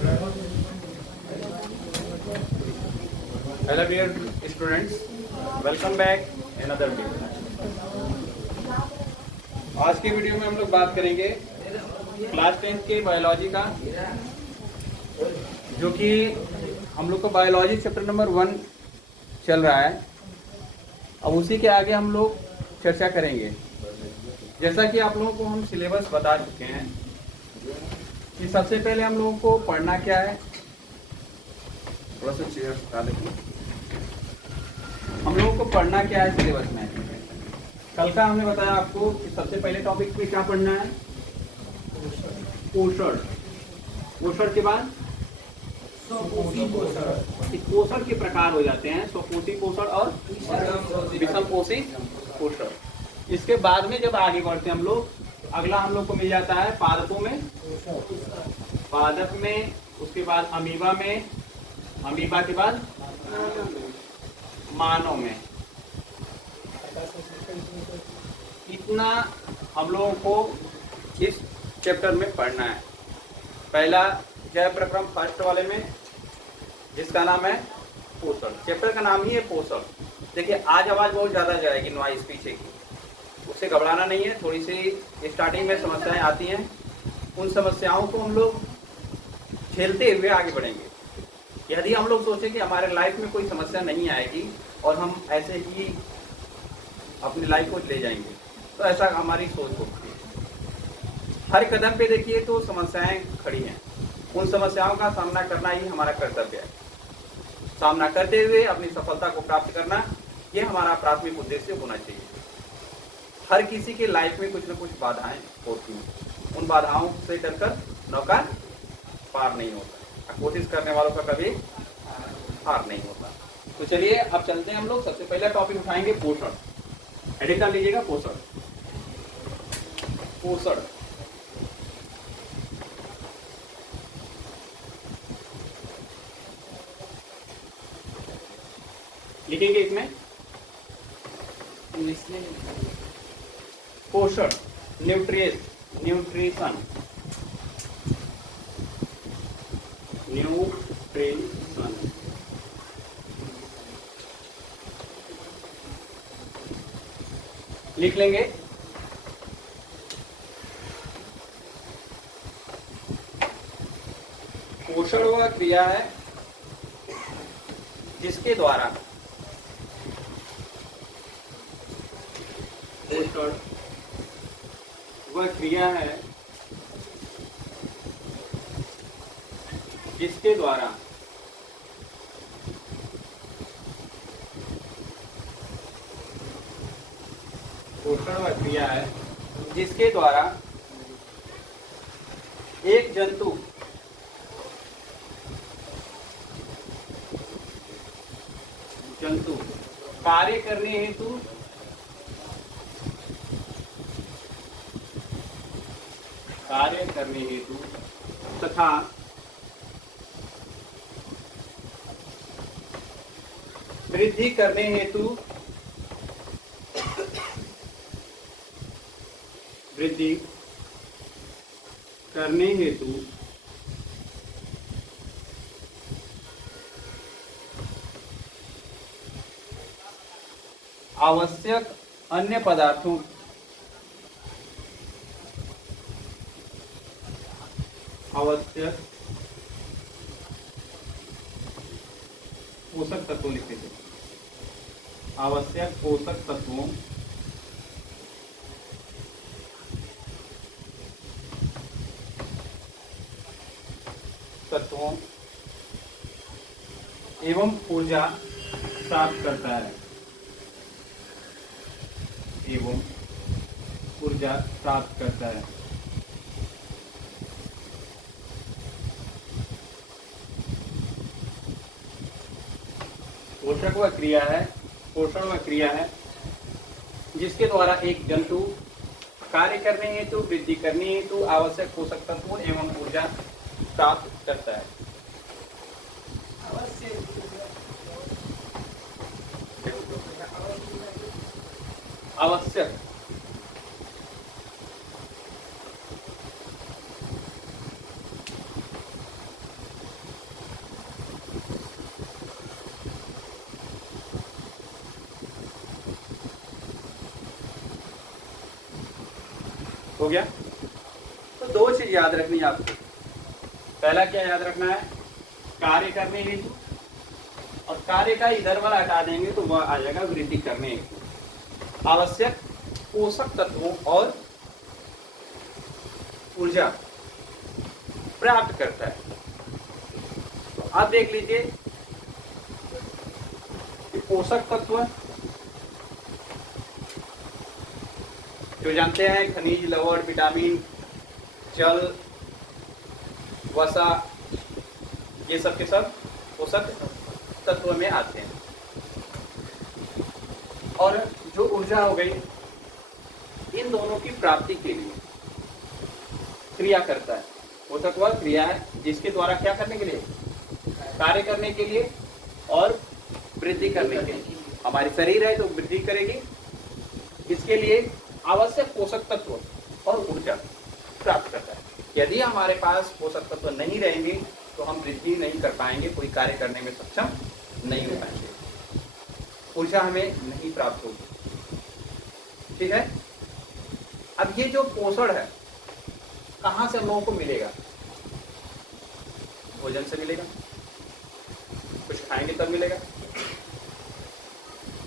Hello dear students, welcome back another video. आज की video में हम लोग बात करेंगे क्लास 10 के बायोलॉजी का, जो कि हम लोग का बायोलॉजी चैप्टर नंबर 1 चल रहा है। अब उसी के आगे हम लोग चर्चा करेंगे। जैसा कि आप लोगों को हम सिलेबस बता चुके हैं कि सबसे पहले हम लोगों को पढ़ना क्या है। थोड़ा सा चेयर हटा देंगे। हम लोगों को पढ़ना क्या है सिलेबस में। कल का हमने बताया आपको कि सबसे पहले टॉपिक में क्या पढ़ना है, पोषण। पोषण के बाद पोषण के प्रकार हो जाते हैं, स्वपोषी पोषण और विषम पोषी पोषण। इसके बाद में जब आगे बढ़ते हैं हम लोग, अगला हम लोग को मिल जाता है पादपों में, पादप में, उसके बाद अमीबा में, अमीबा के बाद मानव में। इतना हम लोगों को इस चैप्टर में पढ़ना है। पहला जय प्रक्रम फर्स्ट वाले में, जिसका नाम है पोषण। चैप्टर का नाम ही है पोषण। देखिए आज आवाज़ बहुत ज़्यादा जाएगी, नॉइस पीछे की, उससे घबराना नहीं है। थोड़ी सी स्टार्टिंग में समस्याएं आती हैं, उन समस्याओं को हम लोग झेलते हुए आगे बढ़ेंगे। यदि हम लोग सोचें कि हमारे लाइफ में कोई समस्या नहीं आएगी और हम ऐसे ही अपनी लाइफ को ले जाएंगे, तो ऐसा हमारी सोच होती है। हर कदम पे देखिए तो समस्याएं खड़ी हैं, उन समस्याओं का सामना करना ही हमारा कर्तव्य है। सामना करते हुए अपनी सफलता को प्राप्त करना, ये हमारा प्राथमिक उद्देश्य होना चाहिए। हर किसी के लाइफ में कुछ न कुछ बाधाएं होती हैं, उन बाधाओं से डरकर नौका पार नहीं होता। कोशिश करने वालों का कभी हार नहीं होता। तो चलिए अब चलते हैं हम लोग। सबसे पहला टॉपिक उठाएंगे पोषण। हेडिंग डाल लीजिएगा पोषण। पोषण लिखेंगे इसमें पोषण, न्यूट्रिशन, न्यूट्रिशन। लिख लेंगे। पोषण वह क्रिया है जिसके द्वारा पोषण वह क्रिया है जिसके द्वारा पोषण वह क्रिया है जिसके द्वारा एक जंतु कार्य करने हेतु तथा वृद्धि करने हेतु आवश्यक अन्य पदार्थों पोषक तत्वों लिखते थे। आवश्यक पोषक तत्वों एवं ऊर्जा प्राप्त करता है, पोषण वह क्रिया है जिसके द्वारा एक जंतु कार्य करने हेतु, वृद्धि करने हेतु आवश्यक पोषक तत्वों एवं ऊर्जा प्राप्त करता है। आवश्यक हो गया। तो दो चीज याद रखनी है आपको। पहला क्या याद रखना है, कार्य करने हेतु, और कार्य का इधर वाला हटा देंगे तो वह आ जाएगा वृद्धि करने हेतु। आवश्यक पोषक तत्वों और ऊर्जा प्राप्त करता है। तो आप देख लीजिए कि पोषक तत्व जो जानते हैं, खनिज, लवण, विटामिन, जल, वसा, ये सब के सब पोषक तत्व में आते हैं। और जो ऊर्जा हो गई, इन दोनों की प्राप्ति के लिए क्रिया करता है। पोषक वह क्रिया है जिसके द्वारा क्या करने के लिए, कार्य करने के लिए और वृद्धि करने के लिए। हमारी शरीर है तो वृद्धि करेगी, इसके लिए आवश्यक पोषक तत्व और ऊर्जा प्राप्त करता है। यदि हमारे पास पोषक तत्व नहीं रहेंगे तो हम वृद्धि नहीं कर पाएंगे, कोई कार्य करने में सक्षम नहीं हो पाएंगे, ऊर्जा हमें नहीं प्राप्त होगी। ठीक है। अब ये जो पोषण है कहाँ से हम लोगों को मिलेगा, भोजन से मिलेगा, कुछ खाएंगे तब मिलेगा।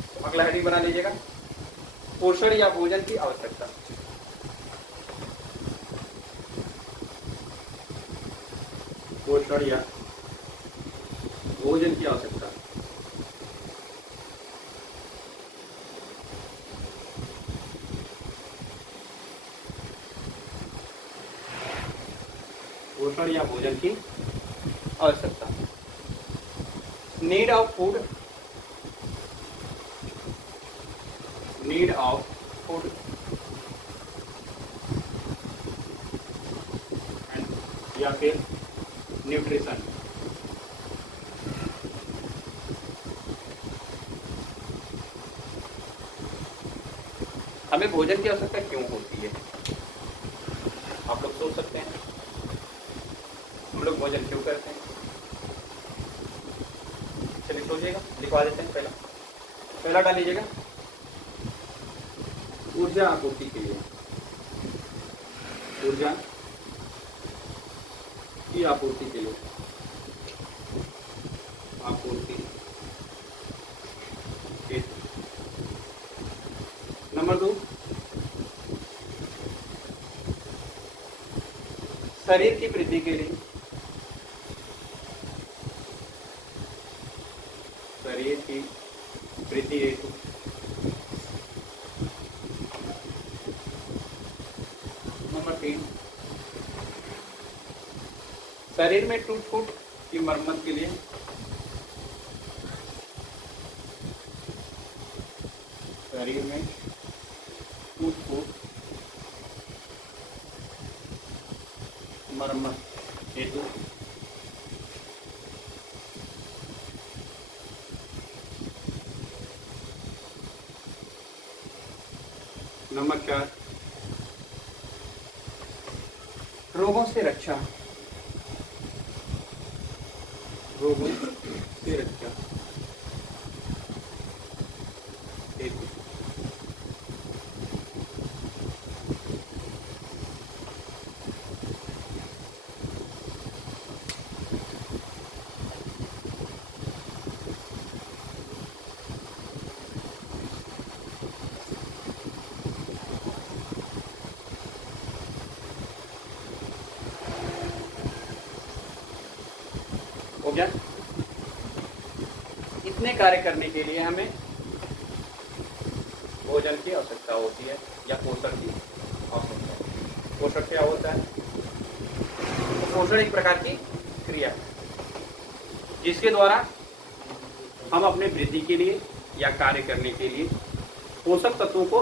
तो अगला हेडिंग बना लीजिएगा, पोषण या भोजन की आवश्यकता। पोषण या भोजन की आवश्यकता। पोषण या भोजन की आवश्यकता। Need of food, need of food and या फिर न्यूट्रिशन। हमें भोजन की आवश्यकता क्यों होती है, आप लोग सोच सकते हैं। हम लोग भोजन क्यों करते हैं, चलिए सोचिएगा, लिखवा देते हैं। पहला डाल लीजिएगा, ऊर्जा आपूर्ति के लिए, ऊर्जा की आपूर्ति के लिए, आपूर्ति। नंबर 2, शरीर की वृद्धि के लिए, शरीर की वृद्धि हेतु। नंबर 3, शरीर में टूट फूट की मरम्मत के लिए, शरीर में टूट फूट मरम्मत हेतु। नंबर 4, रोगों से रक्षा, रोगों से रक्षा हेतु। हो गया। इतने कार्य करने के लिए हमें भोजन की आवश्यकता होती है या पोषण की आवश्यकता है। पोषण क्या होता है, तो पोषण एक प्रकार की क्रिया है जिसके द्वारा हम अपने वृद्धि के लिए या कार्य करने के लिए पोषक तत्वों को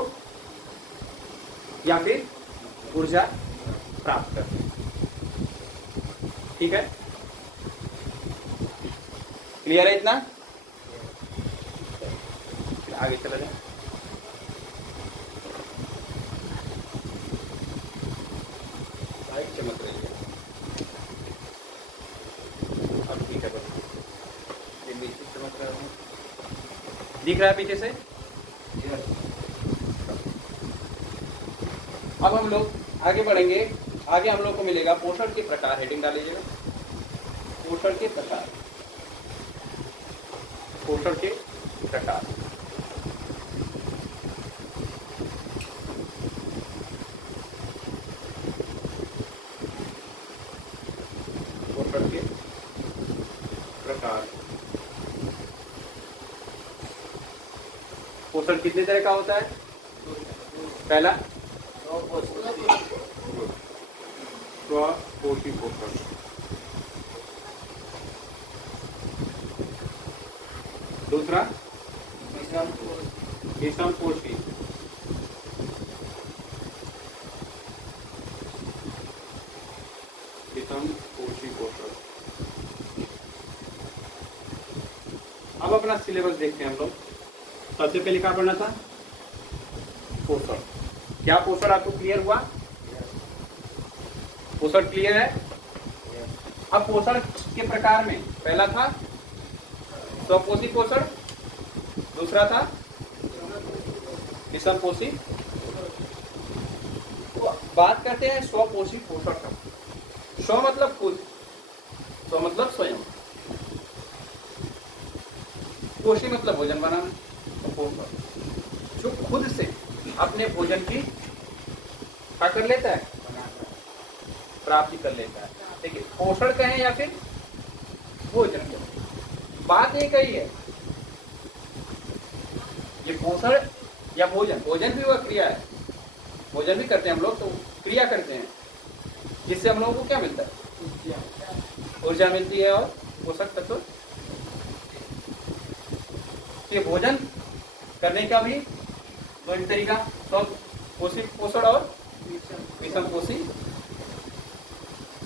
या फिर ऊर्जा प्राप्त करते हैं। ठीक है, क्लियर है इतना? फिर आगे चला जाए। चमक रही है अब, ठीक है, बस ये नीचे चमक रहा है, दिख रहा है पीछे से। अब हम लोग आगे बढ़ेंगे, आगे हम लोग को मिलेगा पोषण के प्रकार। हेडिंग डाल लीजिएगा, पोषण के प्रकार, पोषण के प्रकार। पोषण के प्रकार। पोषण कितने तरह का होता है? पहला स्वपोषी पोषण, दूसरा विषमपोषी, विषमपोषी पोषण। अब अपना सिलेबस देखते हैं हम लोग। सबसे पहले क्या पढ़ना था? पोषण। क्या पोषण आपको क्लियर हुआ? पोषण क्लियर है? अब पोषण के प्रकार में पहला था स्वपोषी पोषण, दूसरा था विषमपोषी। तो बात करते हैं स्वपोषी पोषण का। स्व मतलब खुद, स्व मतलब स्वयं, पोषी मतलब भोजन बनाना। तो पोषण जो खुद से अपने भोजन की क्या कर लेता है? प्राप्ति कर लेता है। देखिए, पोषण कहें या फिर भोजन कहें, बात एक ही है। ये पोषण या भोजन, भोजन भी वह क्रिया है, भोजन भी करते हैं हम लोग, तो क्रिया करते हैं जिससे हम लोगों को क्या मिलता है? ऊर्जा मिलती है और पोषक तत्व। ये भोजन करने का भी दो तरीका, स्वपोषी पोषण और विषमपोषी।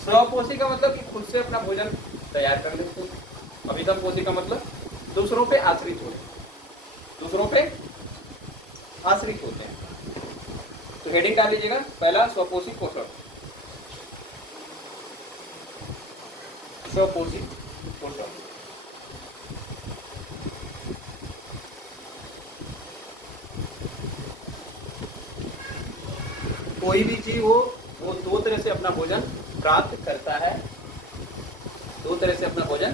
स्वपोषी का मतलब कि खुद से अपना भोजन तैयार कर लेते हैं। विषमपोषी का मतलब दूसरों पे आश्रित होते हैं, दूसरों पे आश्रित होते हैं। तो हेडिंग डाल लीजिएगा, पहला स्वपोषी पोषण, स्वपोषी पोषण। कोई भी जीव हो वो दो तरह से अपना भोजन प्राप्त करता है, दो तरह से अपना भोजन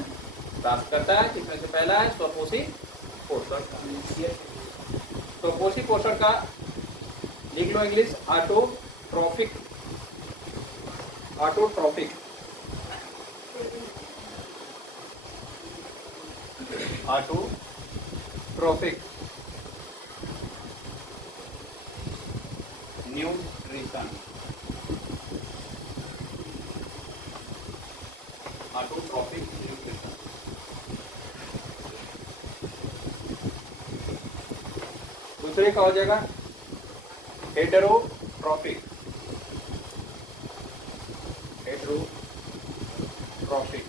प्राप्त करता है, जिसमें से पहला है स्वपोषी पोषण। स्वपोषी पोषण का लिख लो English, autotrophic, autotrophic, autotrophic nutrition, autotrophic nutrition. दूसरे का हो जाएगा हेटेरोट्रॉफिक, हेटेरोट्रॉफिक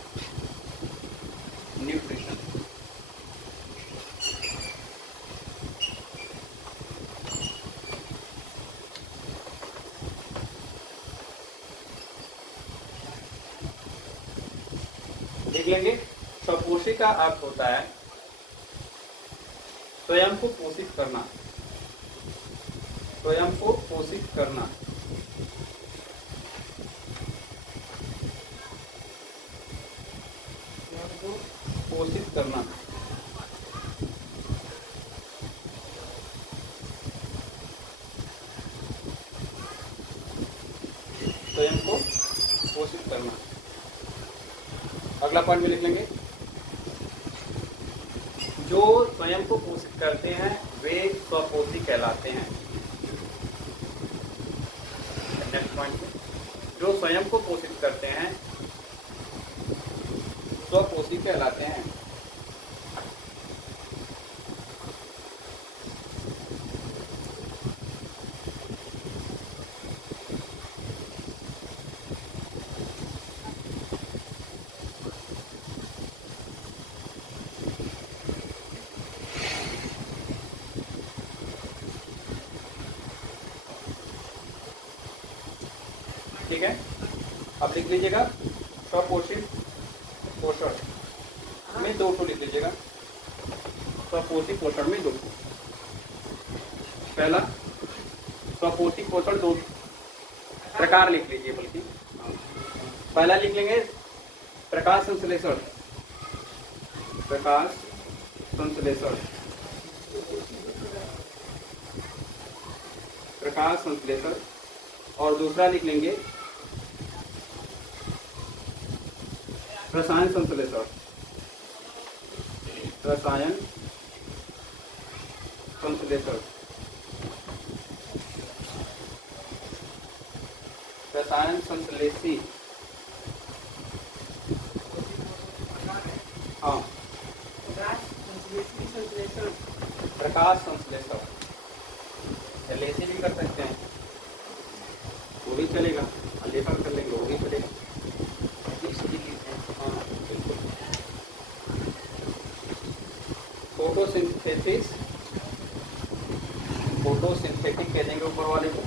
न्यूट्रिशन। देख लेंगे। स्वपोषी का अर्थ होता है स्वयं को पोषित करना, स्वयं को पोषित करना। पोषित करना, स्वयं को पोषित करना। अगला पॉइंट में लिख लेंगे, जो स्वयं को पोषित करते हैं वे स्वपोषी कहलाते हैं। नेक्स्ट पॉइंट में, जो स्वयं को पोषित करते हैं स्वपोषी कहलाते हैं। ठीक है, अब लिख लीजिएगा स्वपोषित पोषण में दो को लिख लीजिएगा। स्वपोषी पोषण में दो, पहला स्वपोषी पोषण दो, प्रकार लिख लीजिए, बल्कि पहला लिख लेंगे प्रकाश संश्लेषण, प्रकाश संश्लेषण, प्रकाश संश्लेषण। और दूसरा लिख लेंगे रसायन संश्लेषण, रसायन संश्लेषण, रसायन संश्लेषी। हाँ, प्रकाश संश्लेषण, लेसी भी कर सकते हैं, वो भी चलेगा, लेखन कर लेंगे वो भी चलेगा। हाँ बिल्कुल। फोटोसिंथेसिस, फोटोसिंथेटिक कह देंगे ऊपर वाले को,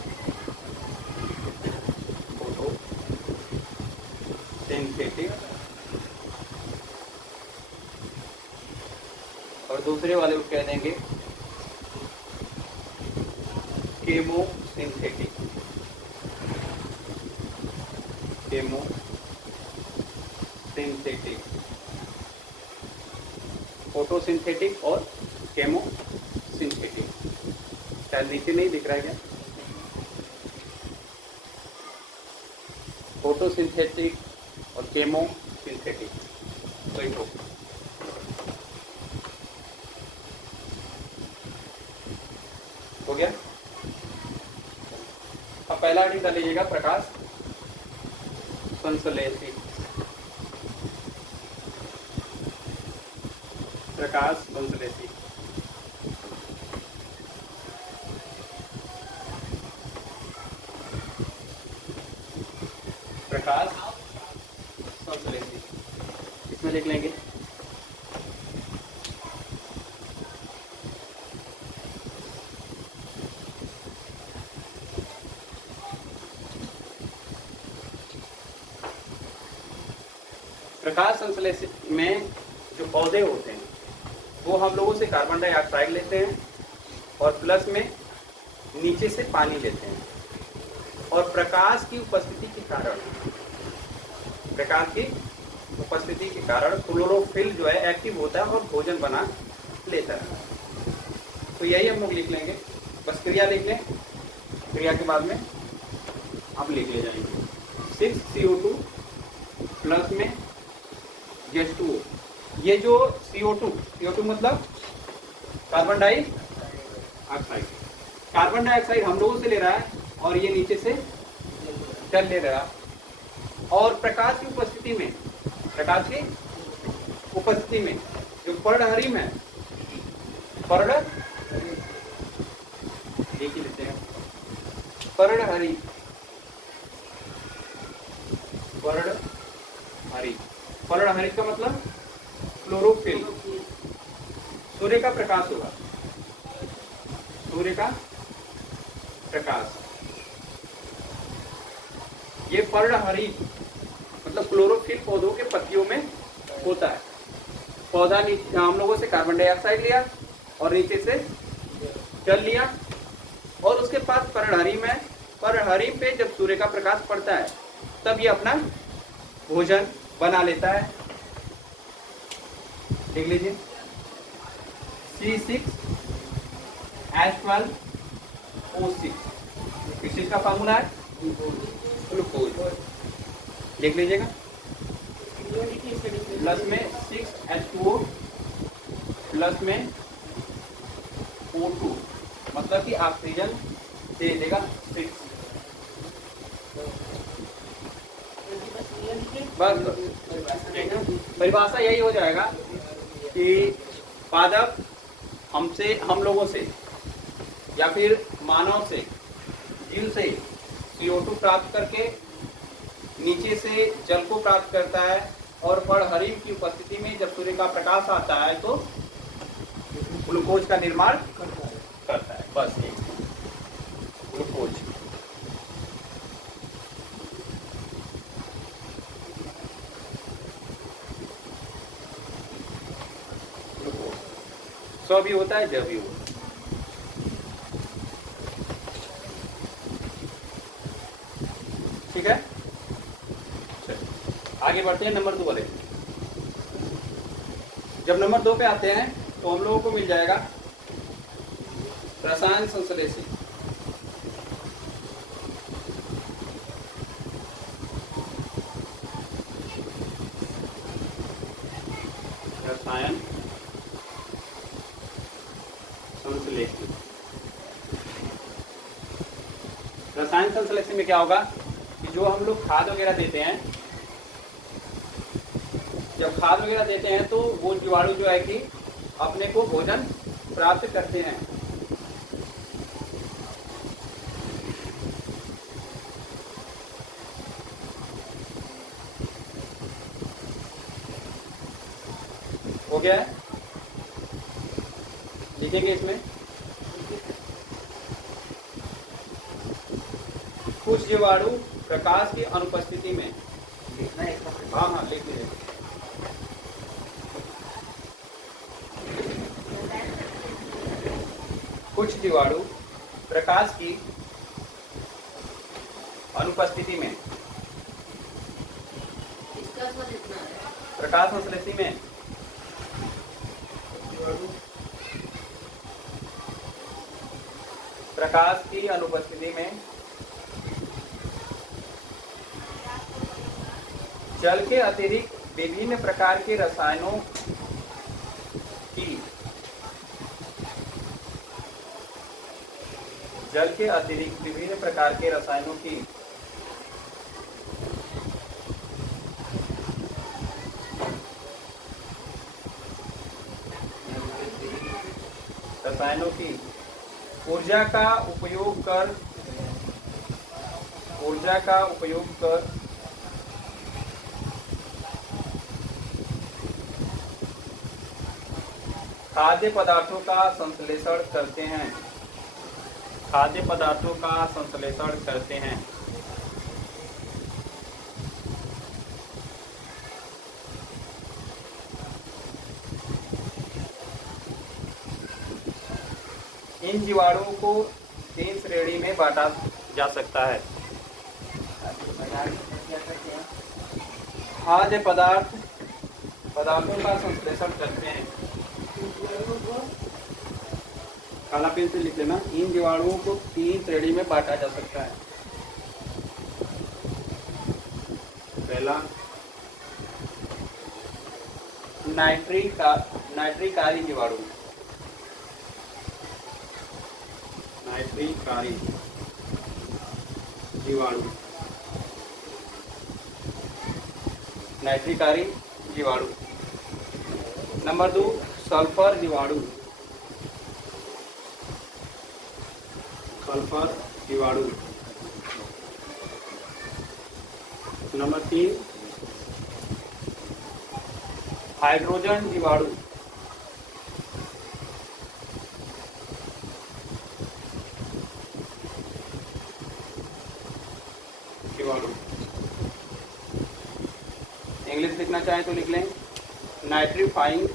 फोटोसिंथेटिक। और दूसरे वाले को कह देंगे केमोसिंथेटिक, केमोसिंथेटिक, फोटोसिंथेटिक और केमोसिंथेटिक। शायद नीचे नहीं दिख रहा है क्या? फोटोसिंथेटिक और केमोसिंथेटिक, तो एक हो गया। अब पहला हेडिंग कर लीजिएगा प्रकाश संश्लेषी, प्रकाश संश्लेषी। प्रकाश संश्लेषी इसमें लिख लेंगे प्रकाश संश्लेषी में जो पौधे होते हैं वो हम लोगों से कार्बन डाइऑक्साइड लेते हैं और प्लस में नीचे से पानी लेते हैं, और प्रकाश की उपस्थिति के कारण, प्रकाश की उपस्थिति के कारण क्लोरोफिल जो है एक्टिव होता है और भोजन बना लेता है। तो यही हम लोग लिख लेंगे, बस क्रिया लिख लें, क्रिया के बाद में आप लिख ले जाएंगे 6CO2 प्लस में H2O। ये जो CO2 मतलब कार्बन डाइऑक्साइड, कार्बन डाइऑक्साइड हम लोगों से ले रहा है और ये नीचे से जल ले रहा है। और प्रकाश की उपस्थिति में, प्रकाश की उपस्थिति में जो पर्णहरिम है, पर्ण देख ही लेते हैं, पर्णहरिम, पर्णहरिम, पर्णहरित का मतलब क्लोरोफिल। सूर्य का प्रकाश होगा, सूर्य का प्रकाश, ये पर्णहरित मतलब क्लोरोफिल पौधों के पत्तियों में होता है। पौधा हम लोगों से कार्बन डाइऑक्साइड लिया और नीचे से जल लिया, और उसके पास पर्णहरिम है। पर्णहरिम पे जब सूर्य का प्रकाश पड़ता है तब ये अपना भोजन बना लेता है। देख लीजिए C6H12O6 किस चीज का फार्मूला है? ग्लूकोज। लिख लीजिएगा, प्लस में 6H2O प्लस में O2 मतलब कि ऑक्सीजन दे देगा 6। बस परिभाषा यही हो जाएगा कि पादप हम लोगों से या फिर मानव से, जीव से CO2 प्राप्त करके नीचे से जल को प्राप्त करता है, और पर्णहरिम की उपस्थिति में जब सूर्य का प्रकाश आता है तो ग्लूकोज का निर्माण करता है। बस ये ग्लूकोज। सो भी होता है, जब भी होता है। बढ़ते हैं नंबर 2 वाले। जब नंबर 2 पे आते हैं तो हम लोगों को मिल जाएगा रसायन संश्लेषी। रसायन संश्लेषी। रसायन संश्लेषी में क्या होगा कि जो हम लोग खाद वगैरह देते हैं, जब खाद वगैरह देते हैं तो वो जीवाणु जो है कि अपने को भोजन प्राप्त करते हैं। हो गया है, लिखेंगे इसमें कुछ जीवाणु प्रकाश की अनुपस्थिति में, हाँ हाँ लिख लीजिए। कुछ जीवाणु प्रकाश की अनुपस्थिति में, प्रकाश संश्लेषी में प्रकाश की अनुपस्थिति में जल के अतिरिक्त विभिन्न प्रकार के रसायनों की, जल के अतिरिक्त विभिन्न प्रकार के रसायनों की ऊर्जा का उपयोग कर खाद्य पदार्थों का संश्लेषण करते हैं, खाद्य पदार्थों का संश्लेषण करते हैं। इन जीवाणुओं को 3 श्रेणी में बांटा जा सकता है। खाद्य पदार्थों का संश्लेषण करते हैं। काला पेन से लिख लेना, इन जीवाणुओं को 3 श्रेणी में बांटा जा सकता है। पहला नाइट्रिकारी जीवाणु, नाइट्रिकारी जीवाणु, नाइट्रिकारी जीवाणु। नंबर 2 सल्फर जीवाणु, सल्फर जीवाणु। नंबर 3 हाइड्रोजन जीवाणु, इंग्लिश लिखना चाहें तो लिख लें, nitrifying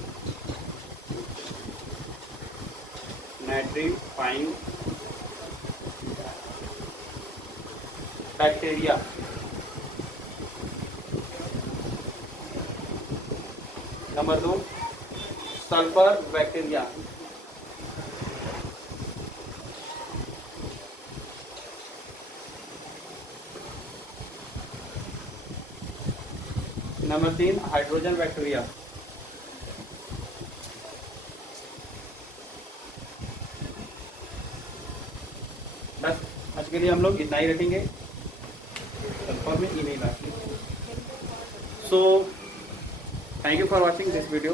bacteria. Number 2 sulphur bacteria. Number 3 hydrogen bacteria. बस आज के लिए हम लोग इतना ही रखेंगे। सल्फर में ईमेल आती है। So thank you for watching this video.